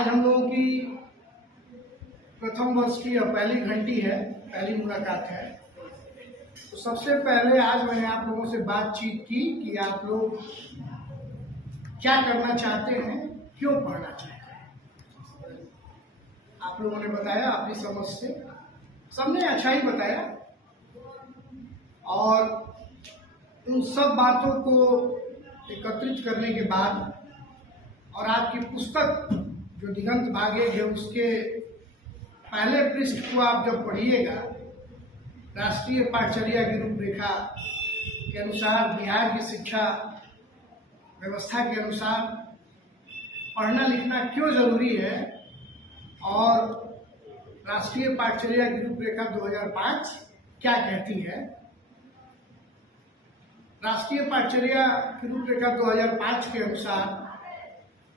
आज हम लोगों की प्रथम वर्ष की पहली घंटी है, पहली मुलाकात है। तो सबसे पहले आज मैंने आप लोगों से बातचीत की कि आप लोग क्या करना चाहते हैं, क्यों पढ़ना चाहते हैं। आप लोगों ने बताया अपनी समझ से, सबने अच्छा ही बताया। और उन सब बातों को एकत्रित करने के बाद और आपकी पुस्तक जो दिगंत भाग्य है उसके पहले पृष्ठ को आप जब पढ़िएगा, राष्ट्रीय पाठचर्या की रूपरेखा के अनुसार बिहार की शिक्षा व्यवस्था के अनुसार पढ़ना लिखना क्यों जरूरी है और राष्ट्रीय पाठचर्या की रूपरेखा 2005 क्या कहती है। राष्ट्रीय पाठचर्या की रूपरेखा 2005 के अनुसार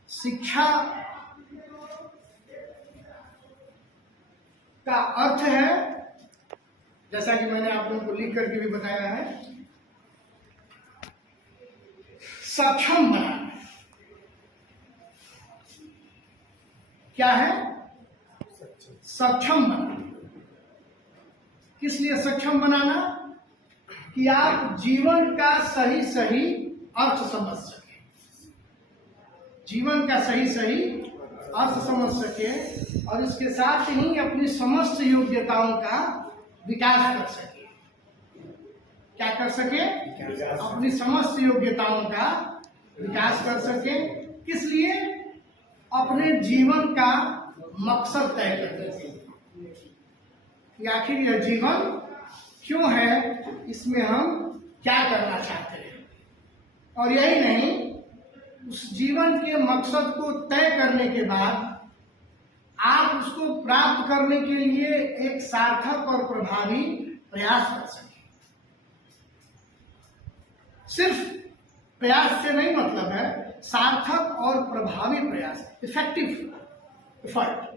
शिक्षा का अर्थ है, जैसा कि मैंने आप लोगों को लिख करके भी बताया है, सक्षम बनाना। क्या है? सक्षम बनाना। किस लिए सक्षम बनाना? कि आप जीवन का सही सही अर्थ समझ सके, जीवन का सही सही अर्थ समझ सके और इसके साथ ही अपनी समस्त योग्यताओं का विकास कर सके। क्या कर सके? अपनी समस्त योग्यताओं का विकास कर सके। किस लिए? अपने जीवन का मकसद तय कर सके कि आखिर यह जीवन क्यों है, इसमें हम क्या करना चाहते हैं। और यही नहीं, उस जीवन के मकसद को तय करने के बाद आप उसको प्राप्त करने के लिए एक सार्थक और प्रभावी प्रयास कर सकें। सिर्फ प्रयास से नहीं मतलब है, सार्थक और प्रभावी प्रयास, इफेक्टिव एफर्ट,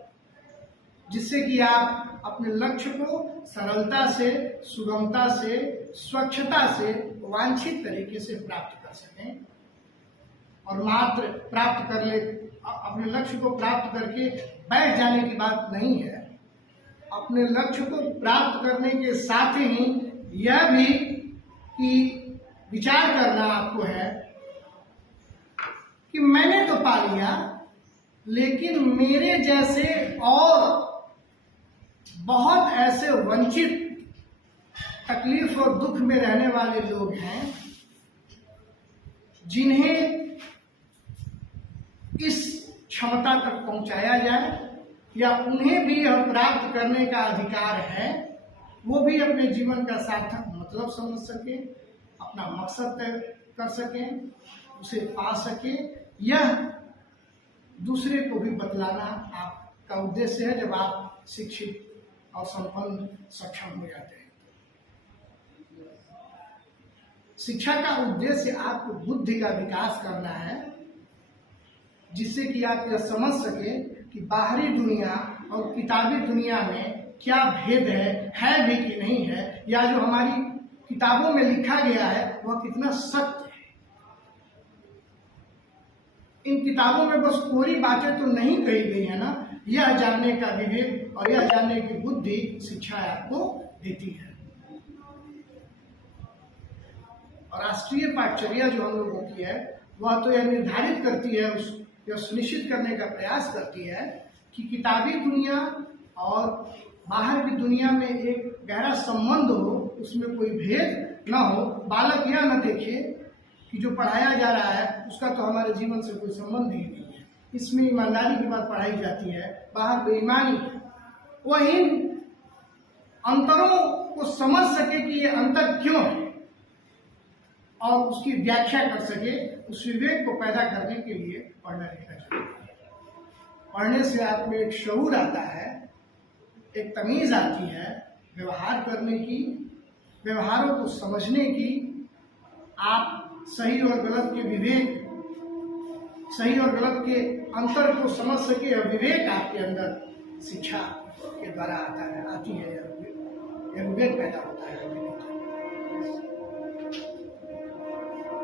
जिससे कि आप अपने लक्ष्य को सरलता से, सुगमता से, स्वच्छता से, वांछित तरीके से प्राप्त कर सकें। और मात्र प्राप्त कर ले, अपने लक्ष्य को प्राप्त करके बैठ जाने की बात नहीं है। अपने लक्ष्य को प्राप्त करने के साथ ही यह भी कि विचार करना आपको है कि मैंने तो पा लिया, लेकिन मेरे जैसे और बहुत ऐसे वंचित, तकलीफ और दुख में रहने वाले लोग हैं जिन्हें इस क्षमता तक पहुंचाया जाए या उन्हें भी यह प्राप्त करने का अधिकार है। वो भी अपने जीवन का सार्थक मतलब समझ सके, अपना मकसद तय कर सके, उसे पा सके। यह दूसरे को भी बतलाना आपका उद्देश्य है जब आप शिक्षित और संपन्न सक्षम हो जाते हैं। शिक्षा का उद्देश्य आपको बुद्धि का विकास करना है, जिससे कि आप यह समझ सके कि बाहरी दुनिया और किताबी दुनिया में क्या भेद है भी कि नहीं है, या जो हमारी किताबों में लिखा गया है वह कितना सत्य है। इन किताबों में बस कोरी बातें तो नहीं कही गई है ना, यह जानने का विवेक और यह जानने की बुद्धि शिक्षा आपको देती है। और राष्ट्रीय पाठचर्या जो हम लोगों की है वह तो यह निर्धारित करती है, यह सुनिश्चित करने का प्रयास करती है कि किताबी दुनिया और बाहर की दुनिया में एक गहरा संबंध हो, उसमें कोई भेद न हो। बालक यह न देखे कि जो पढ़ाया जा रहा है उसका तो हमारे जीवन से कोई संबंध ही नहीं है, इसमें ईमानदारी की बात पढ़ाई जाती है, बाहर बेईमानी है। वह इन अंतरों को समझ सके कि ये अंतर क्यों है और उसकी व्याख्या कर सके। उस विवेक को पैदा करने के लिए पढ़ना लिखना चाहिए। पढ़ने से आप में एक शऊर आता है, एक तमीज आती है व्यवहार करने की, व्यवहारों को समझने की। आप सही और गलत के विवेक, सही और गलत के अंतर को समझ सके और विवेक आपके अंदर शिक्षा के द्वारा आता है, आती है, यह विवेक पैदा होता है।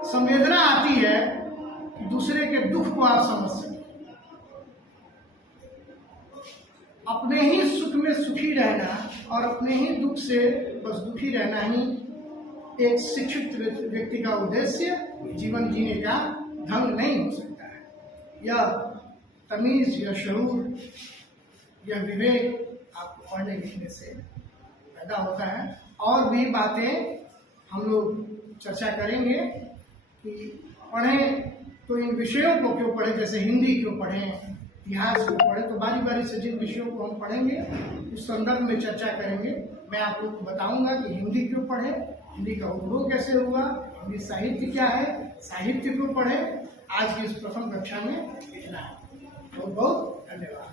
संवेदना आती है कि दूसरे के दुख को आप समझ सकें, अपने ही सुख में सुखी रहना और अपने ही दुख से बस दुखी रहना ही एक शिक्षित व्यक्ति का उद्देश्य, जीवन जीने का ढंग नहीं हो सकता है। यह तमीज, यह शऊर, यह विवेक आपको पढ़ने लिखने से पैदा होता है। और भी बातें हम लोग चर्चा करेंगे कि पढ़ें तो इन विषयों को क्यों पढ़ें, जैसे हिंदी क्यों पढ़ें, इतिहास क्यों पढ़ें, तो बारी बारी से जिन विषयों को हम पढ़ेंगे उस संदर्भ में चर्चा करेंगे। मैं आप लोग को बताऊंगा कि हिंदी क्यों पढ़ें, हिंदी का उद्भव कैसे हुआ, हिंदी साहित्य क्या है, साहित्य क्यों पढ़ें। आज की इस प्रथम कक्षा में इतना है। बहुत बहुत धन्यवाद।